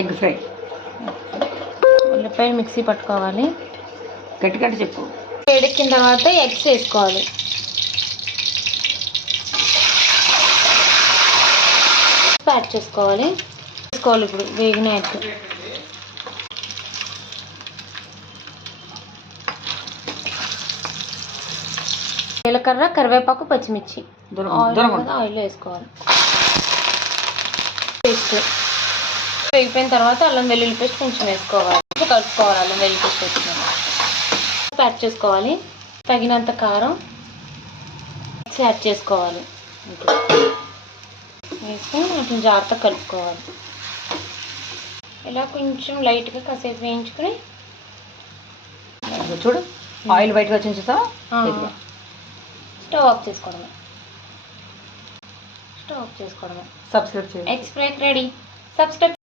Egg fry. ఉల్లిపాయలు mixie పట్టుకోవాలి. గట్టి చెప్పు. వేడెక్కిన తర్వాత ఎగ్స్ వేసుకోవాలి. యాడ్ చేసుకోవాలి. ఇప్పుడు వేగిన ఎగ్. జీలకర్ర, కరివేపాకు, పచ్చిమిర్చి ఆయిల్ వేసుకోవాలి. పేస్ట్ వేగిపోయిన తర్వాత అల్లం వెల్లుల్లి పేస్ట్ కొంచెం వేసుకోవాలి. కలుపుకోవాలి. అల్లం వెల్లుల్లి పేస్ట్ వేసుకున్నాం. యాడ్ చేసుకోవాలి. తగినంత కారం యాడ్ చేసుకోవాలి. వేసుకొని కొంచెం జాగ్రత్తగా కలుపుకోవాలి. ఇలా కొంచెం లైట్గా కాసేపు వేయించుకొని చూడు ఆయిల్ బయటకు వచ్చి చూస్తావా. స్టవ్ ఆఫ్ చేసుకోవడమే. సబ్స్క్రైబ్ చేయండి. Eggs fry ready. సబ్స్క్రైబ్